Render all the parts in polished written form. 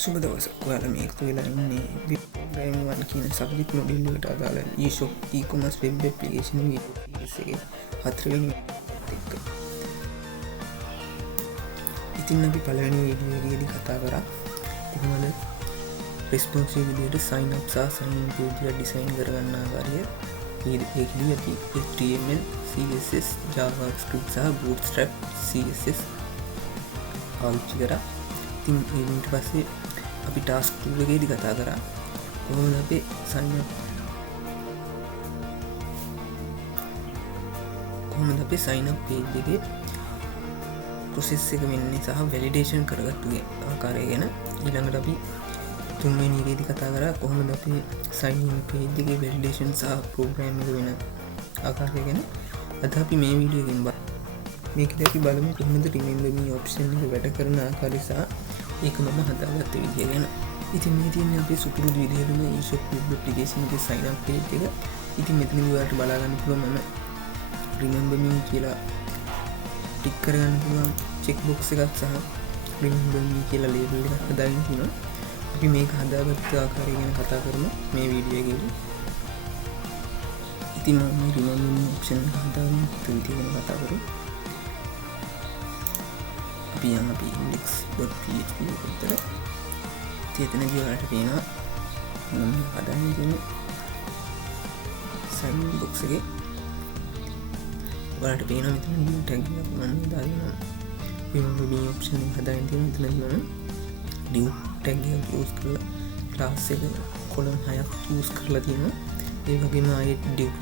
සුබ දවසක්. ඔයාලා මේ එකතු වෙලා ඉන්නේ වෙබ් ප්‍රෝග්‍රෑමින් 1 කියන සබ්ජෙක්ට් මොඩියුල් එකට අදාළ eShop e-commerce web application video series එකේ 4 වෙනි එක්ක. ඉතින් අපි පළවෙනි වීඩියෝ එකේදී කතා කරා කොහොමද responsive විදිහට sign up සහ sign in page එක ඩිසයින් කරගන්න ආකාරය. ඒකෙදී අපි HTML, CSS, JavaScript සහ Bootstrap CSS පාවිච්චි කරා. ඉතින් ඊට පස්සේ අපි ටාස්ක් 2 එකේදී කතා කරා කොහොමද අපි sign up page එකේ process එක වෙන්නේ සහ validation කරගත්තු ආකාරය ගැන. ඊළඟට අපි තුන්වෙනි එකේදී කතා කරා කොහොමද අපි sign in page එකේ validation සහ program එක වෙන ආකාරය ගැන. අද අපි මේ වීඩියෝ එකෙන් මේකදී අපි බලමු කොහොමද remember me option එක වැඩ කරන ආකාරය සහ ඒක මම හදාගත්ත විදිය ගැන. ඉතින් මේ තියෙන්නේ අපේ සුපුරුදු විදිහටම eShop web application එකේ sign up page එක. ඉතින් මෙතනදී ඔයාලට බලා ගන්න පුළුවන් මම remember me කියලා ටික් කරගන්න පුළුවන් check box එකක් සහ remember me කියලා label එකක් හදාගෙන තියෙනවා. අපි මේක හදාගත්ත ආකාරය ගැන කතා කරමු මේ වීඩියෝ එකේදී. ඉතින් මම remember me option එක හදාගන්න විදිය ගැන කතා කරමු. අපි index.php එකට එතනදී ඔයාලට පේනවා මම හදාගෙන තියෙන sign in box එකේ ඔයාලට පේනවා මෙතන new tag එකක් මම දාගෙන remember me option එක හදාගෙන තියෙන එතනදී මම new tag එක use කරලා class එක column 6ක් use කරලා තියෙනවා. ඒ වගේම ආයෙත් div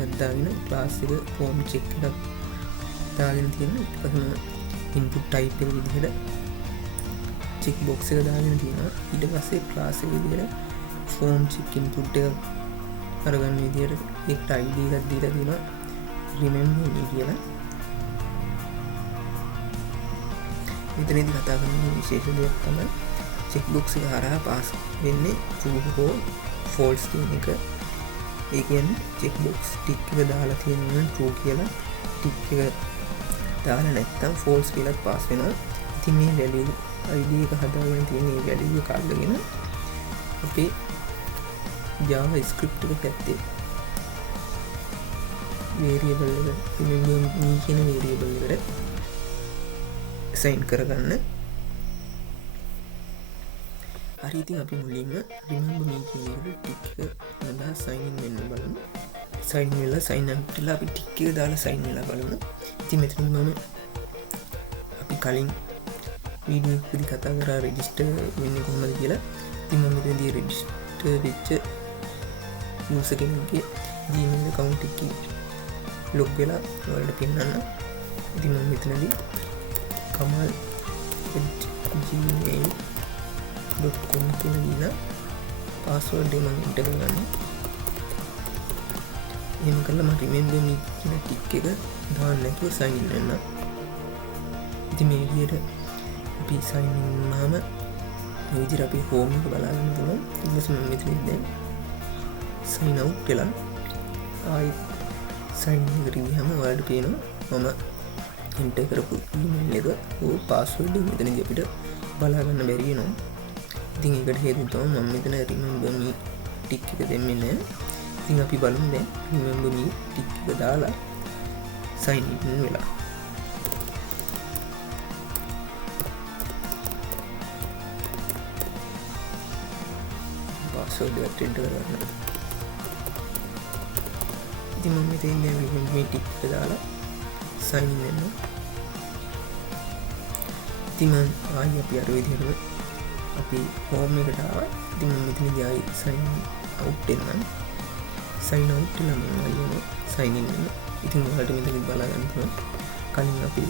එකක් දාගෙන class එක form check එකක් දාගෙන තියෙනවා. ඊට පස්සේ input type එක විදිහට check box එක දාගෙන තියෙනවා. ඊට පස්සේ class එක විදිහට form check input එක අරගන්න විදිහට ඒකට id එකක් දීලා තියෙනවා remember me කියලා. මෙතනදී කතා කරන විශේෂ දෙයක් තමයි check box එක හරහා pass වෙන්නේ true හෝ false කියන එක. ඒ කියන්නේ check box tick එක දාලා තියෙනවා true කියලා tick එක දාලා නැත්තම් false කියලා පාස් වෙනවා. ඉතින් මේ value id එක හදාගෙන තියෙන මේ value එක අල්ලගෙන අපේ JavaScript එක පැත්තේ variable එක remember me කියන variable එකට assign කරගන්න. හරි, ඉතින් අපි මුලින්ම remember me කියන එකට tick එක නදා sign in වෙන්න බලමු. sign in වෙලා sign up වෙලා අපි tick එක දාලා sign වෙලා බලමු. ඉතින් මෙතන මම අපි කලින් වීඩියෝ එකදී කතා කරා රෙජිස්ටර් වෙන්නේ කොහොමද කියලා. ඉතින් මම මෙතනදී රෙජිස්ටර් වෙච්ච user කෙනෙක්ගේ Gmail account එකේ log වෙලා ඔයාලට පෙන්නන්න. ඉතින් මම මෙතනදී kamal@gmail.com කියලා password එක මම enter කරගන්නවා. එහෙම කරලා මම remember me කියන ටික් එක දාන්න නැතුව sign in වෙන්න. ඉතින් මේ විදිහට අපි sign in වුණාම මේ විදිහට අපි home එක බලා ගන්න පුළුවන්. ඊට පස්සේ මම මෙතන දැන් sign out කියලා ආයි sign in එකට ගියාම ඔයාලට පේනවා මම enter කරපු email එක ඕ password එක මෙතනදී අපිට බලා ගන්න බැරි වෙනවා. ඉතින් ඒකට හේතුව තමයි මම මෙතන remember me ටික් එක දෙන්නේ නැහැ. ඉතින් අපි බලමු දැන් remember me ටික් එක දාලා sign in වෙලා password එක enter කරගන්න. ඉතින් මම මෙතන දැන් remember me ටික් එක දාලා sign in වෙනවා. ඉතින් මම ආයි අපි අර විදිහටම අපි home එකට ආවා. ඉතින් මම මෙතනදී ආයි sign out වෙනවා. sign out කියලා මම අයියෝ sign in වෙනවා. ඉතින් ඔයාලට මෙතනදී බලා ගන්න පුළුවන් කලින් අපි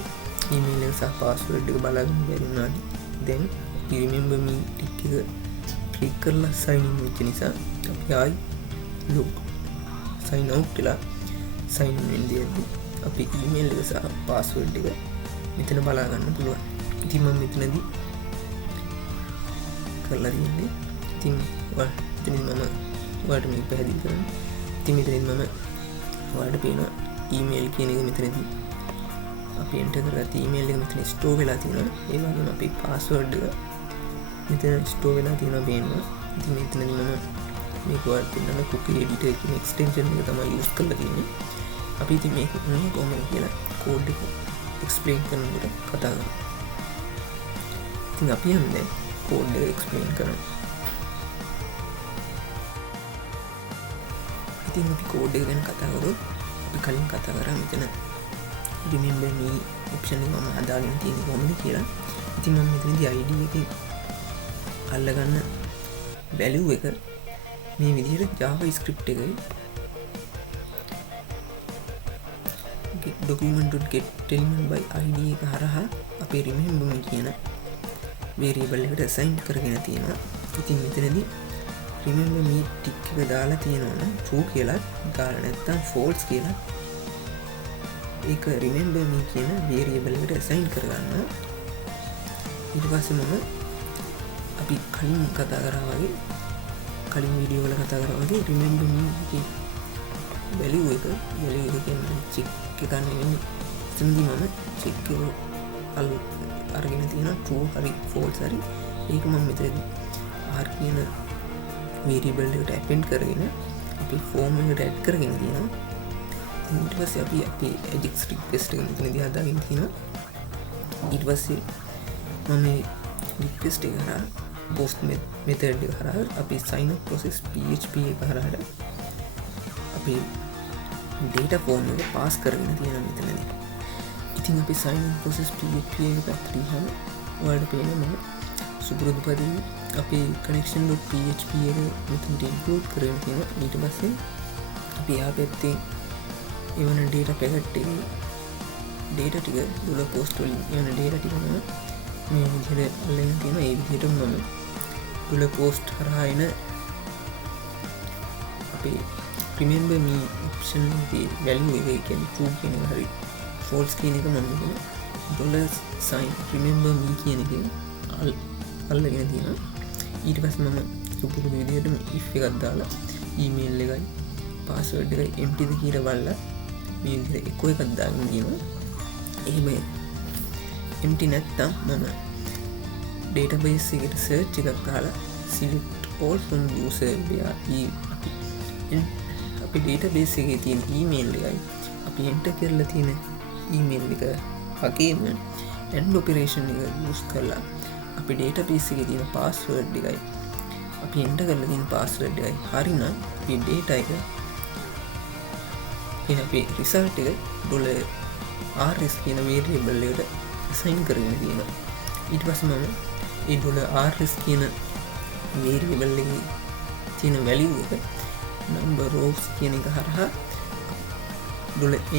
email එක සහ password එක බලා ගන්න බැරි වුණාට දැන් remember me ටික් එක ක්ලික් කරලා sign in වෙච්ච නිසා අපි ආයි log sign out කියලා sign in වෙන්නේ අපි email එක සහ password එක මෙතන බලා ගන්න පුළුවන්. ඉතින් මම මෙතනදී කරලා තියෙන්නේ ඉතින් ඔයාලට මේක පැහැදිලි කරන්න. ඉතින් මෙතනදී මම ඔයාලට පේනවා email කියන එක මෙතනදී අපි enter කරලා email එක මෙතන store වෙලා තියෙනවා. ඒ වගේම අපි password එක මෙතන ස්ටෝ වෙලා තියෙනවා පේනවා. ඉතින් මෙතනදී මම මේක ඔයාලට පෙන්නන්න cookie editor කියන extension එක තමයි use කරලා තියෙන්නේ. අපි ඉතින් මේක කොහොමද කියලා code එක explain කරනකොට කතා කරමු. ඉතින් අපි යන්නේ code එක explain කරමු. ඉතින් අපි code එක ගැන කතා කරොත් අපි කලින් කතා කරා මෙතන remember me option එක මම හදාගෙන තියෙන්නේ කොහොමද කියලා. ඉතින් මම මෙතනදී id එකේ අල්ලගන්න value එක මේ විදිහට JavaScript එකේ document.getElement by id එක හරහා අපේ remember me කියන variable එකට assign කරගෙන තියෙනවා. ඉතින් මෙතනදී remember me tick එක දාලා තියෙනවා නම් true කියලා දාලා නැත්නම් false කියලා ඒක remember me කියන variable එකට assign කරගන්නවා. ඊට පස්සේ මම අපි කලින් කතා කරා වගේ කලින් වීඩියෝ වල කතා කරා වගේ remember me එකේ value එක කියන්නේ check එක ගන්න ඉතින්දි මම check එක අරගෙන තියෙනවා true හරි false හරි ඒක මම මෙතනදී r කියන variable එකට append කරගෙන අපි form එකට add කරගෙන තියෙනවා. ඊට පස්සේ අපි අපේ ajax request එක මෙතනදී හදාගෙන තියෙනවා. ඊට පස්සේ මම request එක හරහා post method එක හරහා අපි sign up process php එක හරහා අපි data form එක pass කරගෙන තියෙනවා මෙතනදී. ඉතින් අපි sign up process php එක පැත්තට ගියාම ඔයාලට පේනවා සුපුරුදු පරිදි අපේ connection.php එක මෙතනට include කරගෙන තියෙනවා. ඊට පස්සේ අපි ආ පැත්තේ එවන data packet එකේ data ටික දුල post වලින් එවන data ටික මම මේ විදිහට අල්ලගෙන තියෙනවා. ඒ විදිහට මම දුල post හරහා එන අපේ remember me option එකේ value එක කියන්නේ true කියන එක හරි false කියන එක මම මෙතන $sign remember me කියන එකෙන් අල්ලගෙන තියෙනවා. ඊට පස්සේ මම සුපුරුදු විදිහටම if එකක් දාලා email එකයි password එකයි empty ද කියලා බලලා මේ විදිහට echo එකක් දාගෙන තියෙනවා. එහෙම empty නැත්තම් මම database එකට search එකක් කරලා select all from user via අපි database එකේ තියෙන email එකයි අපි enter කරලා තියෙන email එක වගේම end operation එක use කරලා අපි database එකේ තියෙන password එකයි අපි enter කරලා තියෙන password එකයි හරිනම් අපි data එක අපේ result එක $rs කියන variable එකට assign කරගෙන තියෙනවා. ඊට පස්සේ මම ඒ $rs කියන variable එකේ තියෙන value එක number rows කියන එක හරහා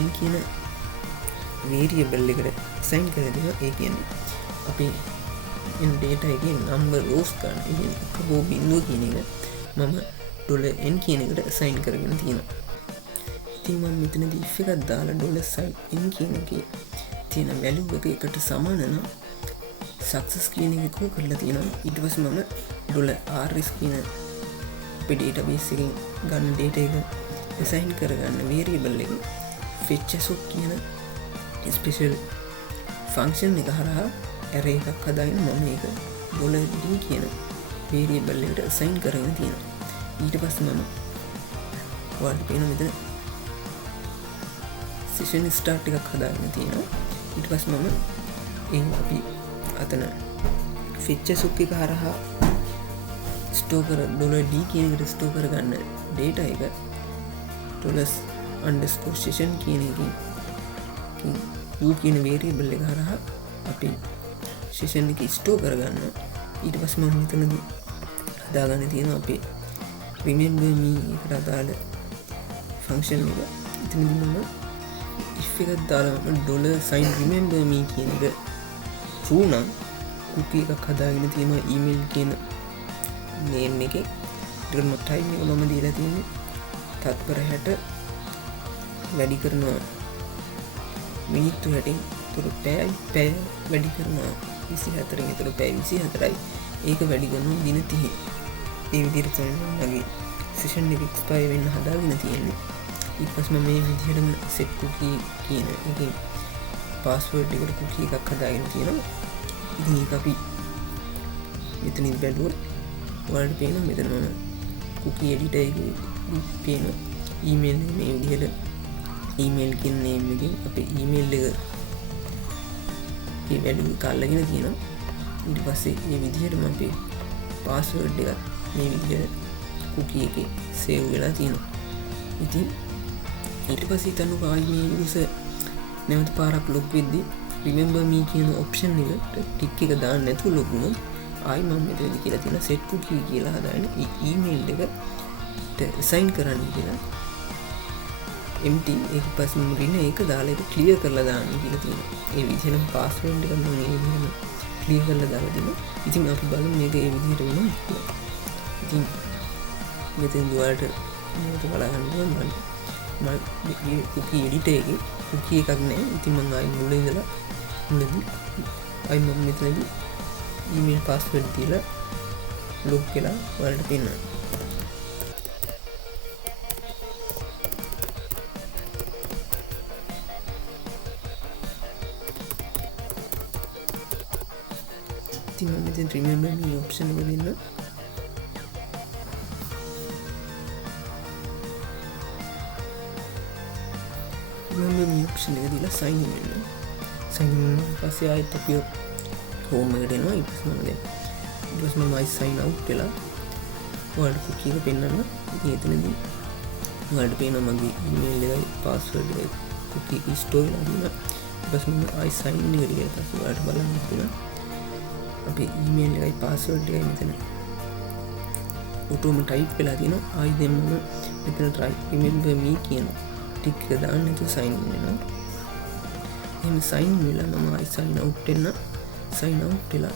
$n කියන variable එකට assign කරලා දෙනවා. ඒ කියන්නේ අපි data එකේ number rows ගන්න. ඒ කියන්නේ එක හෝ බිංදුව කියන එක මම $n කියන එකට assign කරගෙන තියෙනවා. ඉතින් මම මෙතනදී if එකක් දාලා $n කියන එකේ තියෙන value එක එකට සමාන නම් success කියන එක එක්ක කරලා තියෙනවා. ඊට පස්සේ මම $rs කියන අපේ database එකෙන් ගන්න data එක assign කරගන්න variable එක fetch as කියන special function එක හරහා array එකක් හදාගෙන මම මේක $d කියන variable එකට assign කරගෙන තියෙනවා. ඊට පස්සේ මම ඔයාලට පේනවා මෙතන session start එකක් හදාගෙන තියෙනවා. ඊට පස්සේ මම අපි අතන fetch as එක හරහා store කර $d කියන එකට store කරගන්න data එක $_session කියන එකකින් u කියන variable එක හරහා අපි session එක store කරගන්නවා. ඊට පස්සේ මම මෙතනදී හදාගන්න තියෙනවා අපේ remember me එකට අදාළ function එක. එතනදී මම if එකක් දාලා $sign remember me කියන එක true නම් cookie එකක් හදාගෙන තියෙනවා email කියන name එකේ. ඊට පස්සේ time එක මම දීලා තියෙන්නේ තත්පර 60 වැඩි කරනවා මිනිත්තු 60න් තුරු පැය වැඩි කරනවා 24න් තුරු පැය 24යි. ඒක වැඩි කරනවා දින 30. ඒ විදිහට තමයි මගේ session එක expire වෙන්න හදාගෙන තියෙන්නේ. ඊට පස්සේ මම මේ විදිහටම set cookie කියන එකේ password එකට cookie එකක් හදාගෙන තියෙනවා. ඉතින් ඒක අපි මෙතනින් බැලුවොත් ඔයාලට පේන මෙතන මම කුකී එඩිටර් එකේ පේන ඊමේල් එක මේ විදිහට ඊමේල් කියන නේම් එකෙන් අපේ ඊමේල් එකේ වැලියු එක අල්ලගෙන තියෙනවා. ඊට පස්සේ මේ විදිහටම අපේ පාස්වර්ඩ් එක මේ විදිහට කුකී එකේ සේව් වෙලා තියෙනවා. ඉතින් ඊට පස්සේ හිතන්නකෝ ආයි මේ යූසර් නැවත පාරක් ලොග් වෙද්දී remember me කියන ඔප්ෂන් එකට ටික් එක දාන්න නැතුව ලොග් වුණොත් ආයි මම මෙතනදී කියලා තියෙන set cookie කියලා හදාගෙන ඊමේල් එකට assign කරන්න කියලා empty ඒක පස්සේ මුලින්ම ඒක දාලා ඒක clear කරලා දාන්න කියලා තියෙනවා. ඒ විදිහටම password එක මම ඒ විදිහම clear කරලා දාලා දෙනවා. ඉතින් අපි බලමු මේක ඒ විදිහට වෙනවා කියලා. ඉතින් මෙතෙන් දුවලට මේක බලා ගන්න ඕන මම මේ cookie editor එකේ cookie එකක් නැහැ. ඉතින් මම ආයි මුලින් ඉඳලා මුලදී ආයි මම මෙතනදී email password දීලා log කරලා ඔයාලට පෙන්නනවා. ඉතින් මම මෙතන remember me option එක දෙන්න. remember me option එක දීලා sign in වෙන්න. sign in පස්සේ ආයෙත් අපි home එකට එනවා. ඊට පස්සේ මම sign out වෙලා ඔයාලට cookie එක පෙන්නන්න. ඉතින් එතනදී ඔයාලට පේනවා මගේ email එකයි password එකයි cookie එක store වෙලා තියෙනවා. ඊට පස්සේ මම ආයෙ sign in එකට ගියා. ඊට පස්සේ ඔයාලට බලන්න පුළුවන් අපේ email එකයි password එකයි මෙතන ඔටෝම ටයිප් වෙලා තියෙනවා. ආයි දැන් මම මෙතන try remember me කියන ටික එක දාන්න නැතුව sign in වෙනවා. එහෙනම් sign in වෙලා මම ආයි sign out වෙන්න. sign out වෙලා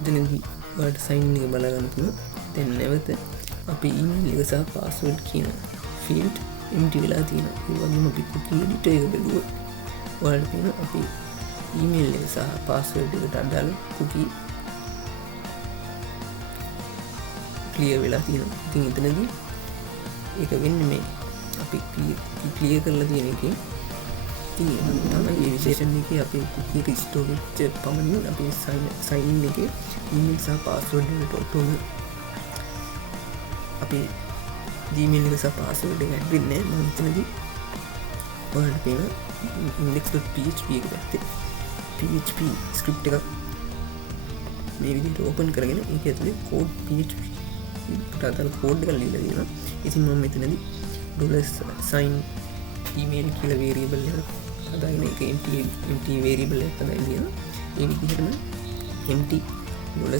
එතනදී ඔයාලට sign in එක බලා ගන්න පුළුවන්. දැන් නැවත අපේ email එක සහ password කියන field empty වෙලා තියෙනවා. ඒ වගේම අපි cookie editor එක බැලුවොත් ඔයාලට පේනවා අපේ email එක සහ password එකට අදාළ cookie clear වෙලා තියෙනවා. ඉතින් එතනදී ඒක වෙන්නේ මේ අපි clear කරලා තියෙන එකේ ඉතින් ඒක තමයි මේ විශේෂණ එකේ අපේ cookie restore වෙච්ච පමණින් අපේ sign in එකේ email සහ password වලට ඔටෝම අපේ Gmail එක සහ password එක ඇඩ් වෙන්නේ නැහැ. මම එතනදී ඔයාලට පේන index.php එක පැත්තේ PHP ස්ක්‍රිප්ට් එකක් මේ විදිහට ඕපන් කරගෙන ඒක ඇතුලේ කෝඩ් PHP ටාතල් කෝඩ් එකක් ලියලා තියෙනවා. ඉතින් මම මෙතනදී $sign email කියලා variable එකක් හදාගෙන ඒක empty variable එකක් හදාගෙන තියෙනවා. ඒ විදිහටම empty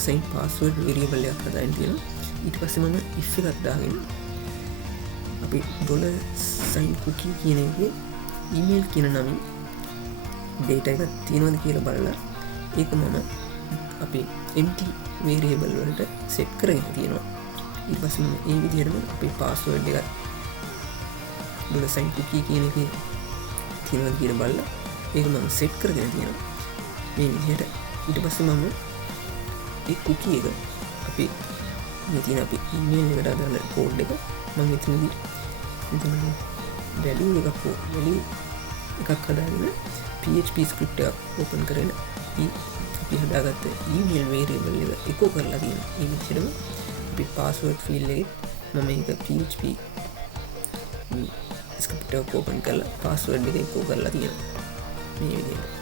$sign password variable එකක් හදාගෙන තියෙනවා. ඊට පස්සේ මම if එකක් දාගෙන අපි $sign cookie කියන එකේ email කියන නමින් data එකක් තියෙනවද කියලා බලලා ඒක මම අපේ empty variable වලට set කරගෙන තියෙනවා. ඊට පස්සේ මම ඒ විදිහටම අපේ password එක $sign cookie කියන එකේ තියෙනවද කියලා බලලා ඒක මම set කරගෙන තියෙනවා. මේ විදිහට ඊට පස්සේ මම ඒ cookie එක අපේ මේ තියෙන අපේ email එකට අදාළ code එක මම එතනදී value එකක් හදාගෙන PHP ස්ක්‍රිප්ට් එකක් ඕපන් කරගෙන අපි හදාගත්ත email variable එක echo කරලා තියෙනවා. ඒ විදිහටම අපි password field එකේ මම මේක PHP ස්ක්‍රිප්ට් එකක් ඕපන් කරලා password එක echo කරලා තියෙනවා. මේ විදිහට